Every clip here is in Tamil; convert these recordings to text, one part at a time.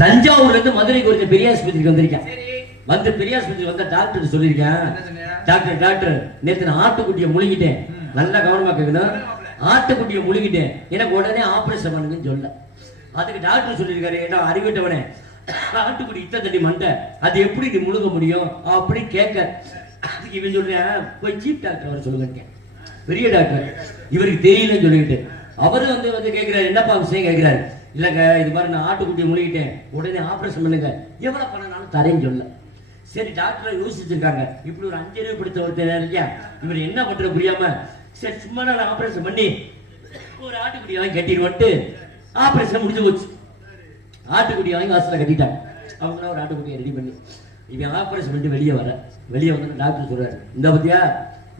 தஞ்சாவூர்ல இருந்து மதுரைக்கு கொஞ்சம் பெரிய ஆஸ்பத்திரிக்கு வந்திருக்கேன். வந்து பெரிய ஆஸ்பத்திரி வந்த டாக்டர் சொல்லியிருக்கேன்? டாக்டர் டாக்டர் நேத்து நான் ஆட்டுக்குட்டியை முழுங்கிட்டேன். நல்லா கவனமா கேட்கணும் ஆட்டுக்குட்டியை முழுங்கிட்டேன். எனக்கு உடனே ஆபரேஷன் பண்ணுங்கன்னு சொல்ல அதுக்கு டாக்டர் சொல்லியிருக்காரு ஏன்னா அறிவிட்டவனே? ஆட்டுக்குட்டி இத்த தட்டி மண்டை. அது எப்படி நீ முழுங்க முடியும்? அப்படி கேட்க. அதுக்கு இவன் சொல்றேன் போய் சீப் டாக்டர் அவர் சொல்லுங்க பெரிய டாக்டர் இவருக்கு தெரியலன்னு சொல்லிட்டு அவரு வந்து வந்து கேட்கிறாரு என்னப்பா விஷயம் கேட்கிறாரு இல்லைங்க இது மாதிரி நான் ஆட்டுக்குட்டியை முழுகிட்டேன். உடனே ஆபரேஷன் பண்ணுங்க. எவ்வளவு பண்ணனாலும் தரேன்னு சொல்ல சரி டாக்டர் யோசிச்சிருக்காங்க. இப்படி ஒரு அஞ்சு அறிவு படித்த ஒருத்தர் இல்லையா? இவர் என்ன பண்ற புரியாம சரி சும்மா நான் ஆப்ரேஷன் பண்ணி ஒரு ஆட்டுக்குடியை வாங்கி கட்டிட்டு வந்துட்டு ஆபரேஷன் முடிஞ்சு போச்சு. ஆட்டுக்குட்டி வாங்கி வாசல்ல கட்டிட்டாங்க. அவங்க ஒரு ஆட்டுக்குட்டியை ரெடி பண்ணி இவன் ஆப்ரேஷன் பண்ணிட்டு வெளியே வர வெளியே வந்து டாக்டர் சொல்றாரு இந்த பத்தியா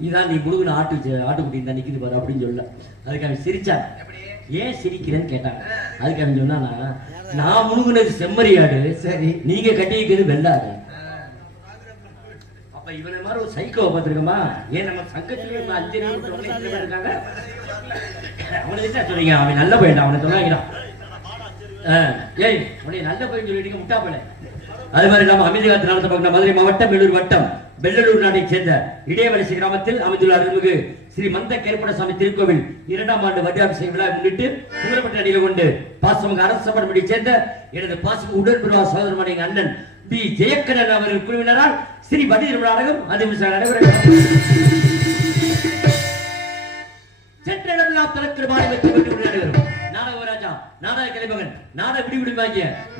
இதான் நீ முழுகுன ஆட்டு ஆட்டுக்குட்டி இந்த நிக்குது பாரு அப்படின்னு சொல்ல அதுக்கு அவன் சிரிச்சான் எப்படி ஏன் சிரிக்கிறேன்னு கேட்டாங்க அதுக்கு அவன் சொன்னா நான் முழுகுனது செம்மறியாடு சரி. நீங்க கட்டி வைக்கிறது வெள்ளாடு அப்ப இவனை மாதிரி ஒரு சைக்கோவை பார்த்திருக்கோமா? ஏன் நம்ம சங்கத்திலேயே இப்ப அஞ்சு நாள் இருக்காங்க? அவனை என்ன சொல்றீங்க? அவன் நல்ல பையன் அவனை சொன்னாங்கடா ஏய் உன்னை நல்ல பையன் சொல்லிட்டீங்க முட்டா பையன் அது மாதிரி இல்லாம அமைதிகாத்து நடத்த மதுரை மாவட்டம் வேலூர் வட்டம் வெள்ளலூர் நாட்டைச் சேர்ந்த இடையவரிசை கிராமத்தில் அமைந்துள்ள அருள்மிகு ஸ்ரீ மந்த கேற்படசாமி திருக்கோவில் இரண்டாம் ஆண்டு வட்டியாபிஷேக விழா முன்னிட்டு புகழப்பட்ட அடியில் கொண்டு பாசமங்க அரசு படப்படியைச் சேர்ந்த எனது பாசம உடற்பிரிவா சகோதரமான அண்ணன் பி. ஜெயக்கரன் அவர்கள் குழுவினரால் ஸ்ரீ வடி திருவிழா நாடகம் அதிமுக நடைபெற சென்ற தனக்கு மாறி நாடக கலைமகன்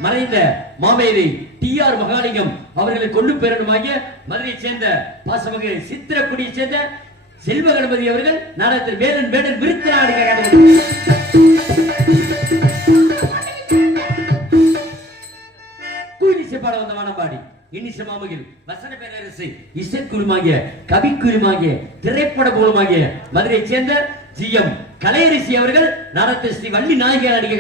மறைந்த மாமேதை டி. ஆர். மகாலிங்கம் அவர்களை கொண்டு பேரணுமாகிய மதுரையைச் சேர்ந்த பாசமக சித்திரக்குடியைச் சேர்ந்த செல்வ கணபதி அவர்கள் நாடகத்தில் வேலன் வேடன் விருத்த நாடுகிறார் குயிலிசை பாட வந்த வானம்பாடி இனிச மாமகில் வசன பேரரசு இசைக்குழுமாகிய கவிக்குழுமாகிய திரைப்பட குழுமாகிய மதுரையைச் சேர்ந்த ஜி எம் கலையரசி அவர்கள் நாடகத்தில் ஸ்ரீ வள்ளி நாயகியார் நடிகை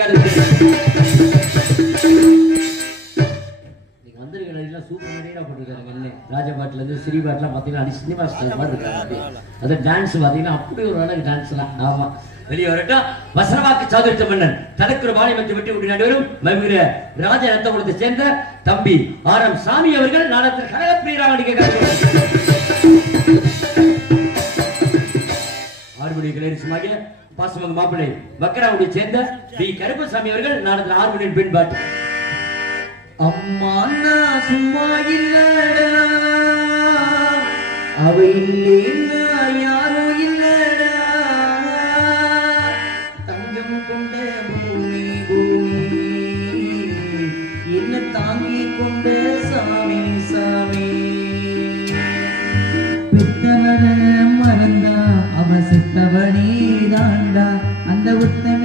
சூப்பர் மணியா போட்டுருக்காங்க என்ன? ராஜபாட்டுல இருந்து ஸ்ரீபாட்லாம் பாத்தீங்கன்னா அடி சினிமா ஸ்டார் மாதிரி இருக்காங்க அப்படியே. அது டான்ஸ் பாத்தீங்கன்னா அப்படி ஒரு அழகு டான்ஸ்லாம் ஆமா. வெளியே வரட்டும். வசனவாக்கு சாதுரித்த மன்னன். தனக்கு மாநிலத்தை விட்டு விட்டு நடுவரும் மகிழ்கிற ராஜ ரத்தகுலத்தை சேர்ந்த தம்பி ஆர் எம் சாமி அவர்கள் நாடகத்தில் கனகப்பிரியரா நடிகை ஆறுமணி கலையரசுமாகிய பாசமங்க மாப்பிள்ளை வக்கராவுடைய சேர்ந்த பி கருப்பசாமி அவர்கள் நாடகத்தில் ஆறுமணியின் பின்பாட்டு. அம்மா நான் சும்மா இல்லடா. அவ இல்லைன்னா யாரும் இல்லடா. தங்கம் கொண்ட பூமி பூமி. என்ன தாங்கி கொண்ட சாமி சாமி. பெத்தவர மறந்தா அவ செத்தவனே தாண்டா அந்த உத்தமைய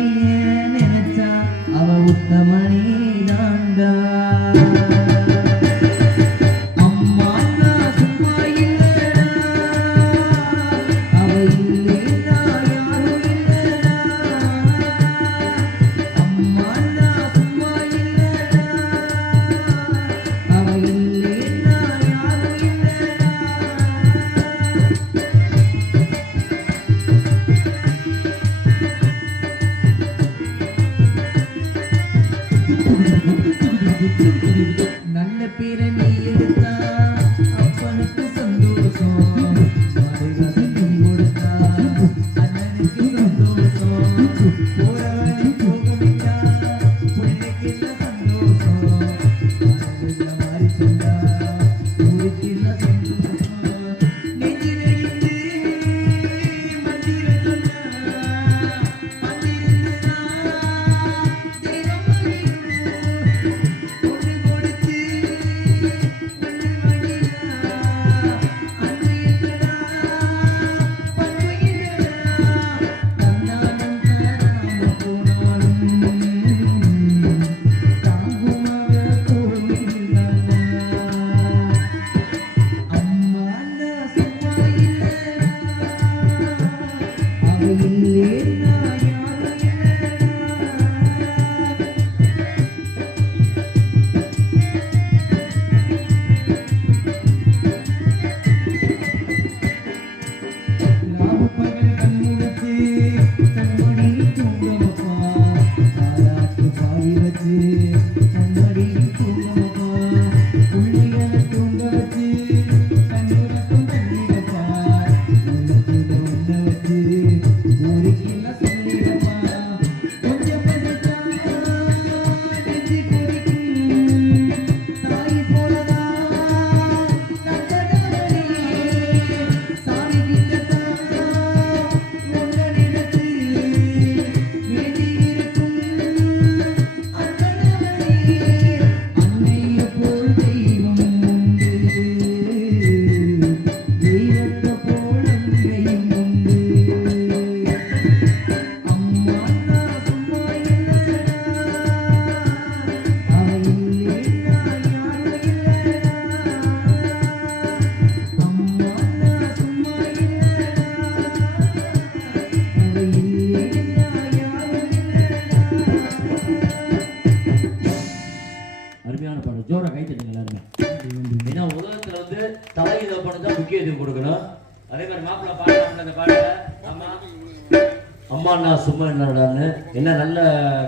சும்மாண்ணா சும்மா என்னடான்னு? என்ன நல்ல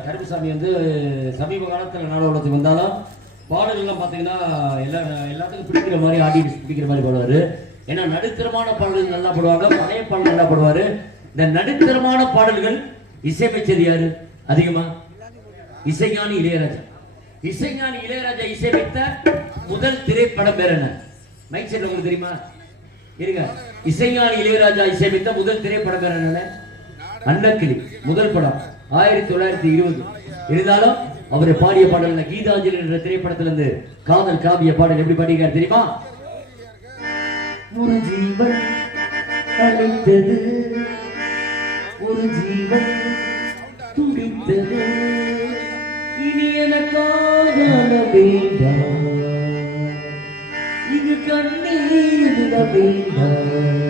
கருப்புசாமி வந்து சமீப காலத்துல நாடகத்துக்கு வந்தாலும் பாடல்கள்லாம் பார்த்தீங்கன்னா எல்லா எல்லாத்துக்கும் பிடிக்கிற மாதிரி ஆடியன்ஸ் பிடிக்கிற மாதிரி பாடுவாரு. ஏன்னா நடுத்தரமான பாடல்கள் நல்லா பாடுவாங்க பழைய பாடல் நல்லா பாடுவாரு. இந்த நடுத்தரமான பாடல்கள் இசையமைச்சது யாரு? அதிகமா? இசைஞானி இளையராஜா. இசைஞானி இளையராஜா இசையமைத்த முதல் திரைப்படம் பேர் என்ன? மைக் செட் உங்களுக்கு தெரியுமா? இருங்க. இசைஞானி இளையராஜா இசையமைத்த முதல் திரைப்படம் பேர் என்ன? அன்னக்கிளி முதல் படம் ஆயிரத்தி தொள்ளாயிரத்தி இருபது. இருந்தாலும் அவர் பாடிய பாடல் கீதாஞ்சலி என்ற திரைப்படத்துல இருந்து காதல் காவிய பாடல் எப்படி பாடியிருக்காரு தெரியுமா? ஒரு ஜீவன் அழைத்தது ஒரு ஜீவன் துடித்தது. இனி எனக்காக வேண்டாம் இங்கு கண்ணீர் வேண்டாம்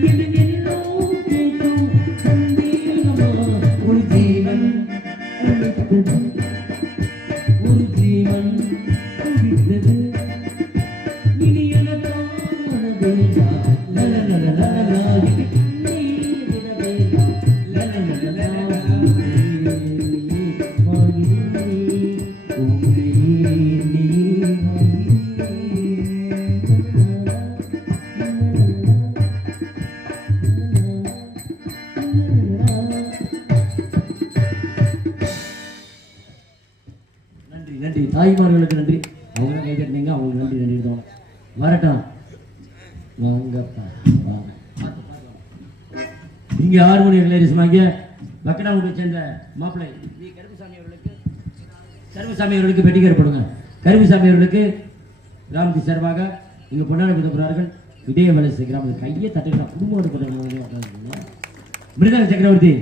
Mm-hmm. இங்க ஹார்மோனியம் ரிலேஷன் வாங்க பக்கடாவுடைய சேர்ந்த மாப்பிள்ளை. நீ கருப்புசாமி அவர்களுக்கு கருப்புசாமி அவர்களுக்கு பெட்டிகர் போடுங்க. கருப்புசாமி அவர்களுக்கு கிராமத்து சார்பாக இங்க கொண்டாட விதப்புறார்கள் விஜயமலை வலசு கிராமத்தில் கையை தட்டுக்கலாம் குடும்பம் மிருதங்க சக்கரவர்த்தி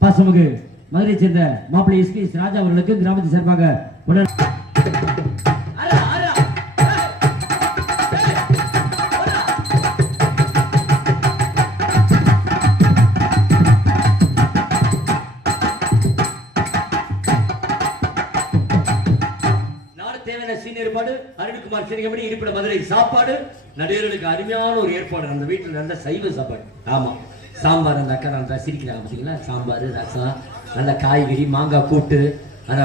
பாசமுகு மதுரையை சேர்ந்த மாப்பிள்ளை எஸ் கே ராஜா அவர்களுக்கு கிராமத்தை சார்பாக உடன் அருண்குமார் சிறிகமணி இருப்பிட மதுரை சாப்பாடு. நடுவர்களுக்கு அருமையான ஒரு ஏற்பாடு. அந்த வீட்டில் நல்ல சைவ சாப்பாடு. ஆமா. சாம்பார் அந்த அக்கா நல்லா சிரிக்கிறாங்க பார்த்தீங்களா சாம்பார் ரசம் நல்ல காய்கறி மாங்காய் கூட்டு அந்த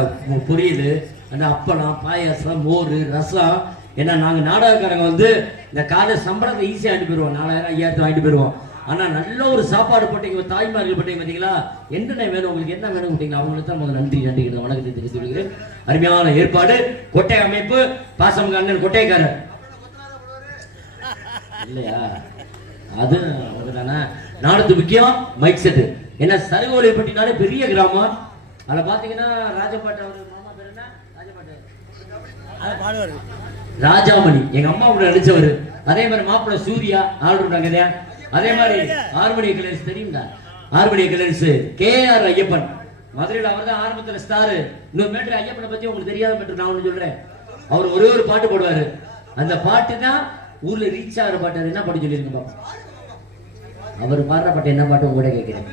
பொரியல் அந்த அப்பளம் பாயாசம் மோர் ரசம். ஏன்னா நாங்கள் நாடகக்காரங்க வந்து இந்த காலை சம்பளத்தை ஈஸியாக வாங்கிட்டு போயிடுவோம் நாலாயிரம் ஐயாயிரத்து வாங்கிட்டு போயிடுவோம் ஆனா நல்ல ஒரு சாப்பாடு போட்டீங்க. தாய்மார்கள் போட்டீங்க பார்த்தீங்களா என்னென்ன வேணும்? உங்களுக்கு என்ன வேணும் கேட்டீங்களா? அவங்களுக்கு தான் முதல்ல நன்றி நன்றி வணக்கத்தை தெரிவித்து விடுகிறேன் அருமையான ஏற்பாடு கொட்டை அமைப்பு பாசம் அண்ணன் கொட்டைக்காரர். இல்லையா? அது அதுதானே முக்கியம் மைக் செட்டு ஏன்னா சருகோலைப்பட்டினாலே பெரிய கிராமம். அதில் பார்த்தீங்கன்னா ராஜபாட்டு அவர் மாமா பேர் என்ன? ராஜபாட்டு. ராஜாமணி. எங்க அம்மா கூட நடிச்சவர். அதே மாதிரி மாப்பிள்ள சூர்யா ஆளுறாங்க அதே மாதிரி ஆர்மணிய கலர்ஸ் தெரியுங்களா ஆர்மணிய கலர்ஸ் கே ஆர் ஐயப்பன். மதுரையில் அவர் தான் ஆரம்பத்துல ஸ்டார் இன்னொரு மேட்ரு ஐயப்பனை பத்தி உங்களுக்கு தெரியாத மேட்ரு நான் ஒன்று சொல்றேன். அவர் ஒரே ஒரு பாட்டு போடுவாரு. அந்த பாட்டு தான் ஊர்ல ரீச் ஆகிற பாட்டு. என்ன பாட்டு சொல்லிருங்க பாப்போம்? அவர் பாடுற பாட்டு என்ன பாட்டு கூட கேட்கிறேன்.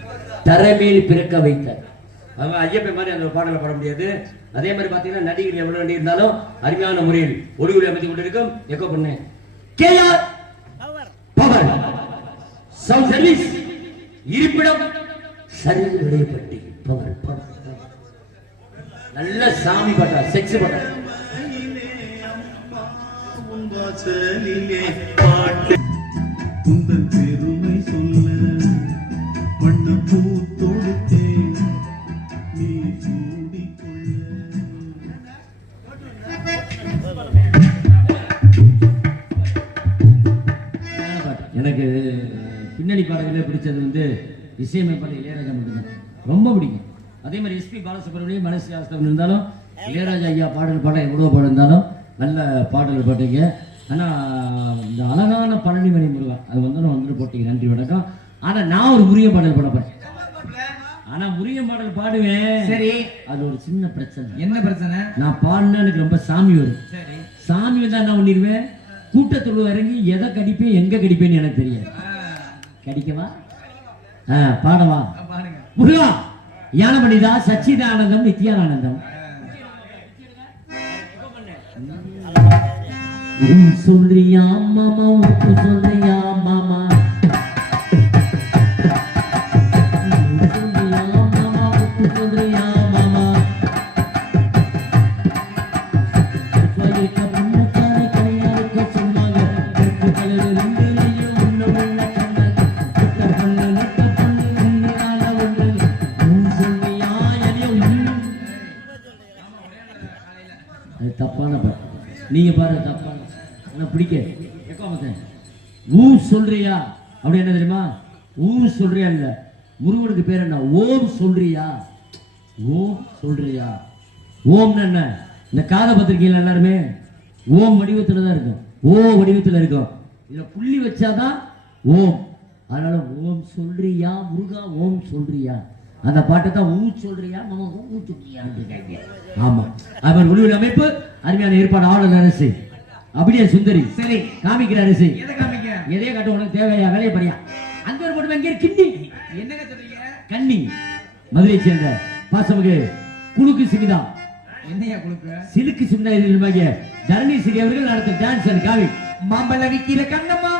தரமேல் பிறக்க வைத்தார் அவங்க ஐயப்பன் மாதிரி அந்த பாடலை பாட முடியாது. அதே மாதிரி பாத்தீங்கன்னா நடிகர் எவ்வளவு நடி இருந்தாலும் அருமையான முறையில் ஒளிவுரை அமைத்து கொண்டிருக்கும். எக்கோ பண்ணு. கேஆர் பவர் சவுண்ட் சர்வீஸ் இருப்பிடம் சரிவு விளையப்பட்டி பவர் பவர். நல்ல சாமி பாட்டா செக்ஸ் பாட்டா. பாட்டு. உந்தன் பெருமை சொல்ல இசையமைப்பாளர் இளையராஜா மட்டும்தான். ரொம்ப பிடிக்கும். அதே மாதிரி எஸ்பி பாலசுப்ரமணியம் மனசு சாஸ்திரம் இருந்தாலும் இளையராஜா ஐயா பாடல் பாட எவ்வளோ பாடம் இருந்தாலும் நல்ல பாடல் போட்டீங்க. ஆனால் இந்த அழகான பழனிமணி முருகன் அது வந்து நான் வந்துட்டு போட்டீங்க. நன்றி வணக்கம். ஆனால் நான் ஒரு உரிய பாடல் பாட போறேன். ஆனால் உரிய பாடல் பாடுவேன். சரி. அது ஒரு சின்ன பிரச்சனை. என்ன பிரச்சனை? நான் பாடினா எனக்கு ரொம்ப சாமி வரும். சரி. சாமி வந்தா என்ன பண்ணிடுவேன்? கூட்டத்துல இறங்கி எதை கடிப்பேன் எங்க கடிப்பேன்னு எனக்கு தெரியாது. கடிக்கவா? பாடவா? முருகா ஞானமணிதா சச்சிதானந்தம் நித்யானந்தம். சொல்றியா மாமா உப்பு சொல்றியா தப்பான பாட்டு நீங்க பாரு தப்பான ஆனா பிடிக்க. எக்கோ மத்தேன் ஊ சொல்றியா? அப்படி என்ன தெரியுமா? ஊ சொல்றியா இல்ல? முருகனுக்கு பேர் என்ன? ஓம் சொல்றியா? ஓம் சொல்றியா? ஓம்னு என்ன? இந்த காத பத்திரிகையில் எல்லாருமே? ஓம் வடிவத்துல தான் இருக்கும். ஓ வடிவத்தில் இருக்கும். இதில் புள்ளி வச்சாதான் ஓம். அதனால ஓம் சொல்றியா முருகா ஓம் சொல்றியா? அந்த பாட்டை தான் ஊ சொல்றியா மாமா ஊ இருக்காங்க ஆமா. அவர் ஒளிவில் அமைப்பு அருமையான ஏற்பாடு ஆளுநர் அரசு. அப்படியே சுந்தரி. சரி காமிக்கிற அரசு. எதை காமிக்க? எதையே காட்ட உனக்கு தேவையா வேலையை படியா? அந்த ஒரு போட்டு எங்கே கிண்டி என்னங்க சொல்றீங்க? கண்ணி. மதுரையை சேர்ந்த பாசமிகு குலுக்கு சிமிதா. என்னையா குழுக்கு சிலுக்கு சிமிதா இருப்பாங்க தரணி சிறி அவர்கள் நடத்த டான்ஸ் அண்ட் காவி. மாம்பழ விக்கிற கண்ணம்மா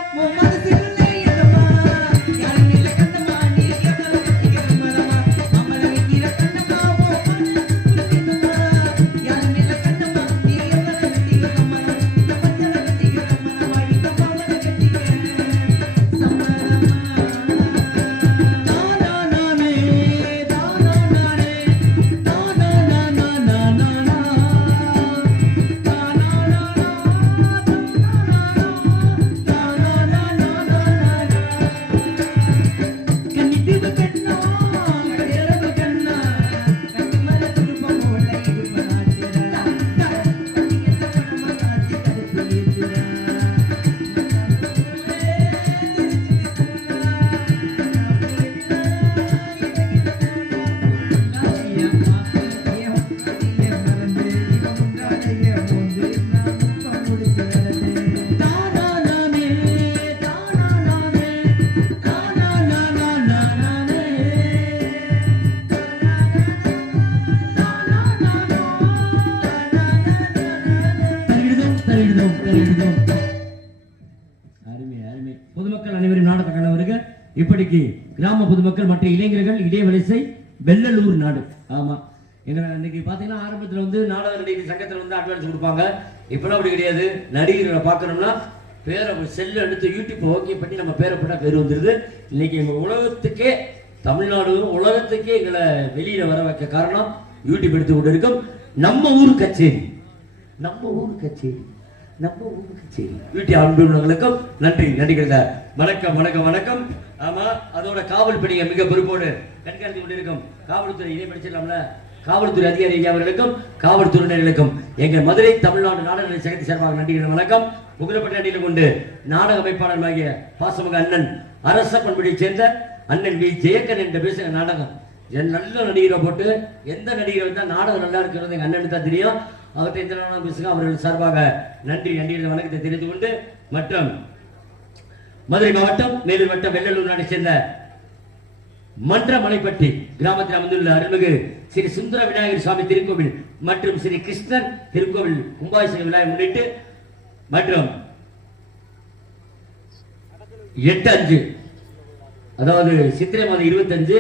அருமை அருமை. பொதுமக்கள் அனைவரும் நாடக கணவர்கள் இப்படிக்கு கிராம பொதுமக்கள் மற்ற இளைஞர்கள் இடைவெளிசை வெள்ளலூர் நாடு. ஆமா. எங்க இன்னைக்கு பாத்தீங்கன்னா ஆரம்பத்துல வந்து நாடக நடிகர் சங்கத்துல வந்து அட்வான்ஸ் கொடுப்பாங்க. இப்பெல்லாம் அப்படி கிடையாது. நடிகர்களை பார்க்கணும்னா பேரை செல்ல எடுத்து யூடியூப் ஓகே பண்ணி நம்ம பேரை போட்டா பேர் வந்துருது. இன்னைக்கு எங்க உலகத்துக்கே தமிழ்நாடு உலகத்துக்கே எங்களை வெளியில வர வைக்க காரணம் யூடியூப் எடுத்து கொண்டு இருக்கும் நம்ம ஊர் கச்சேரி. நம்ம ஊர் கச்சேரி. நம்ம ஊருக்கு சரி வீட்டு அன்புள்ளவர்களுக்கும் நன்றி நடிகர்கள வணக்கம் வணக்கம் வணக்கம். ஆமா அதோட காவல் பணியை மிக பொறுப்போடு கண்காணித்து கொண்டிருக்கும் காவல்துறை இதை படிச்சிடலாம்ல? காவல்துறை அதிகாரி அவர்களுக்கும் காவல்துறையினர்களுக்கும் எங்கள் மதுரை தமிழ்நாடு நாடக சங்கத்தை சார்பாக நன்றிகள் வணக்கம். புகழப்பட்ட அணியில் கொண்டு நாடக அமைப்பாளராகிய பாசமுக அண்ணன் அரச பண்புடியை சேர்ந்த அண்ணன் வி. ஜெயக்கன் என்ற பேசுகிற நாடகம். என் நல்ல நடிகரை போட்டு எந்த நடிகரை வந்தால் நாடகம் நல்லா இருக்கிறது எங்க அண்ணனுக்கு தான் தெரியும். அவற்றை எந்த நாடகம் அவர்கள் சார்பாக நன்றி நன்றி வணக்கத்தை தெரிவித்துக் கொண்டு மற்றும் மதுரை மாவட்டம் மேலூர் வட்டம் வெள்ளலூர் நாட்டை சேர்ந்த மன்றமலைப்பட்டி கிராமத்தில் அமைந்துள்ள அருள்மிகு ஸ்ரீ சுந்தர விநாயகர் சுவாமி திருக்கோவில் மற்றும் ஸ்ரீ கிருஷ்ணன் திருக்கோவில் கும்பாபிஷேக விழாவை முன்னிட்டு மற்றும் எட்டு அஞ்சு அதாவது சித்திரை மாதம் இருபத்தஞ்சு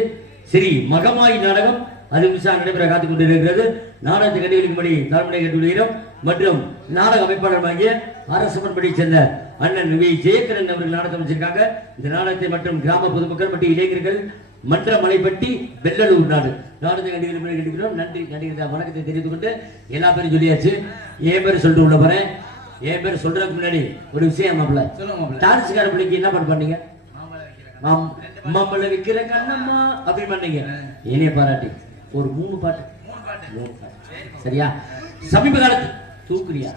ஸ்ரீ மகமாயி நாடகம் அது விசா நடைபெற காத்துக் கொண்டிருக்கிறது. நாடகத்தை கண்டுகளிக்கும்படி தலைமுறை கேட்டுள்ளோம் மற்றும் நாடக அமைப்பாளராகிய அரசு பண்படியை சேர்ந்த அண்ணன் வி. ஜெயக்கரன் அவர்கள் நாடகம் அமைச்சிருக்காங்க. இந்த நாடகத்தை மற்றும் கிராம பொதுமக்கள் மற்றும் இளைஞர்கள் மன்ற மலைப்பட்டி வெள்ளலூர் நாடு. நாடகத்தை கண்டுகளிக்கும்படி கேட்டுக்கிறோம். நன்றி நன்றி வணக்கத்தை தெரிவித்துக் கொண்டு எல்லா பேரும் சொல்லியாச்சு. என் பேர் சொல்லிட்டு உள்ள போறேன். என் பேர் சொல்றதுக்கு முன்னாடி ஒரு விஷயம் மாப்பிள்ள. டான்ஸ்கார பிள்ளைக்கு என்ன பாட்டு பண்ணீங்க மாம்பழம் விக்கிற கண்ணம்மா. அப்படின்னு பண்ணீங்க என்னைய பாராட்டி. ஒரு மூணு பாட்டு. சரியா? சமீப காலத்து தூக்குறியா?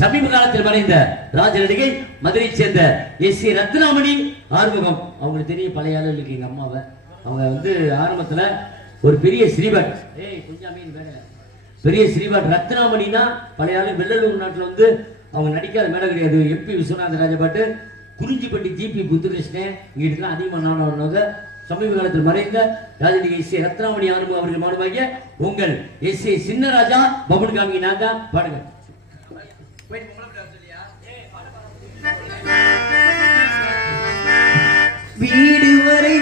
சமீப காலத்தில் மறைந்த ராஜ நடிகை மதுரையை சேர்ந்த எஸ் ஏ ரத்னாமணி ஆறுமுகம். அவங்களுக்கு தெரியும் பழைய ஆளு எங்க அம்மாவை. அவங்க வந்து ஆரம்பத்துல ஒரு பெரிய ஸ்ரீபட் ஏய் கொஞ்சம் அமைதி வேற. பெரிய ஸ்ரீபட் ரத்னாமணினா பழைய ஆளு வெள்ளலூர் நாட்டுல வந்து அவங்க நடிக்காத மேடம் கிடையாது. எம்பி விஸ்வநாத ராஜபாட்டு குறிஞ்சிப்பட்டி ஜிபி புத்துகிருஷ்ணன் இங்கிட்டுலாம் அதிகமாக நானவங்க சமீப காலத்தில் மறைந்த ராஜநடிகை எஸ் ஏ ரத்னாமணி ஆறுமுகம் அவர்கள் மாணவாகிய உங்கள் எஸ் ஏ சின்னராஜா பபுன் காமிங்க தான் பாடுங்க? வீடு வரை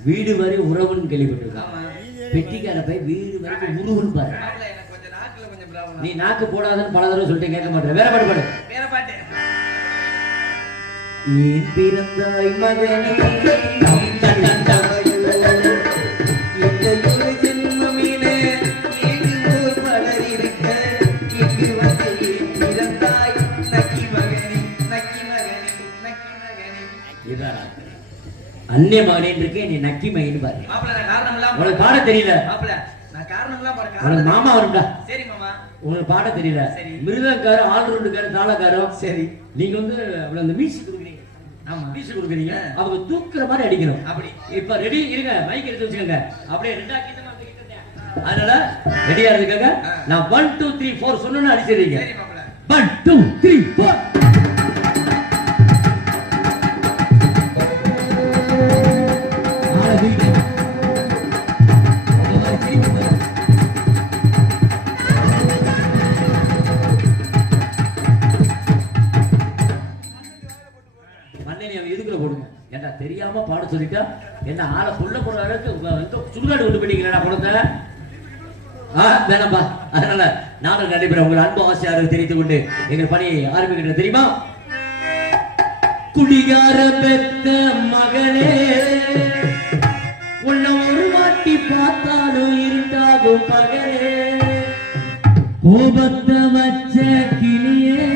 வீடு வரை உறவுன்னு கேள்விப்பட்டிருக்கான் ஆமா. பெட்டிக்கார போய் வீடு வரைக்கும் உருவுன்னு பாரு. நீ நாக்கு போடாதன்னு பல தடவை சொல்லிட்டு கேட்க மாட்டேன் வேற பாடு பாடு வேற பாட்டு. ஏன் பிறந்தாய் மகனே நக்கி மகனே இருக்கே நீ நக்கி மகன் பாரு உனக்கு பாட தெரியல. உனக்கு மாமா வரும்டா. சரி மாமா. உங்களுக்கு பாட தெரியல. சரி. மிருதக்காரன் ஆல்ரவுண்டுக்காரன் தாளக்காரன் சரி. நீங்க வந்து அவ்வளவு அந்த மியூசிக் கொடுக்குறீங்க. ஆமா. மியூசிக் கொடுக்குறீங்க. அவங்க தூக்குற மாதிரி அடிக்கணும். அப்படி. இப்ப ரெடி இருங்க. மைக் எடுத்து வச்சுக்கோங்க. அப்படியே ரெண்டா. அதனால ரெடியா இருந்துக்கங்க. நான் ஒன் டூ த்ரீ ஃபோர் சொன்னு மாப்பிள்ளை ஒன் டூ த்ரீ ஃபோர் வேணாம்ப்பா அதனால நானும் நடைபெற உங்கள் அன்பு ஆசையாக தெரிவித்துக் கொண்டு எங்கள் பணியை ஆரம்பிக்கின்ற தெரியுமா? குடிகார பெத்த மகளே உன்னை ஒரு வாட்டி பார்த்தாலும் இருட்டாகும் பகலே. கோபத்தை வச்ச கிளியே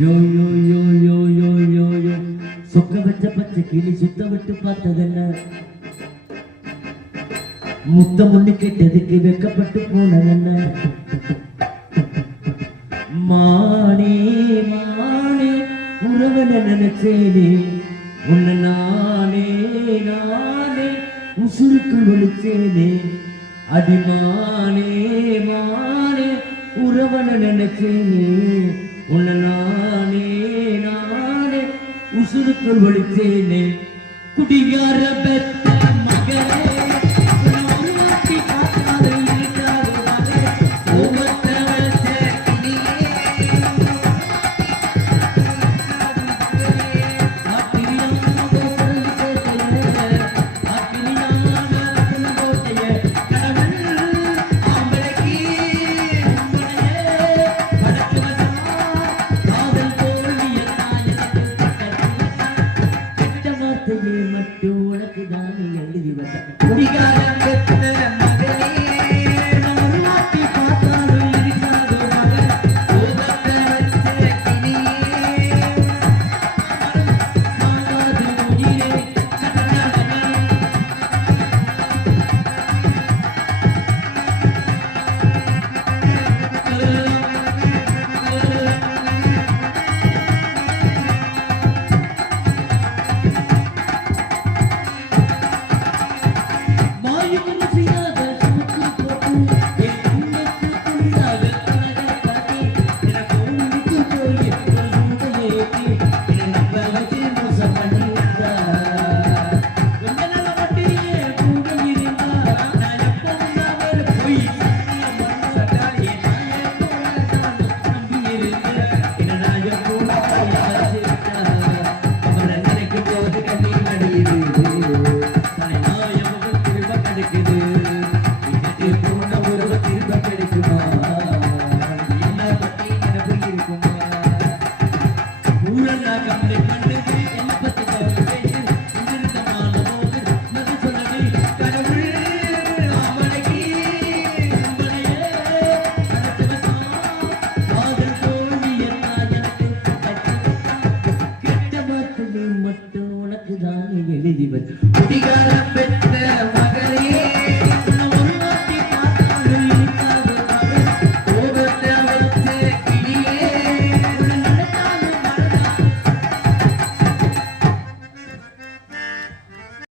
யோ யோ யோ யோ யோ யோ யோ. சொக்க வச்ச பச்சை கிளி சுத்த விட்டு பார்த்ததென்ன கேட்டதுக்கு வெக்கப்பட்டு போனதென்ன மானே மானே உறவன நினைச்சேனே. இருக்குது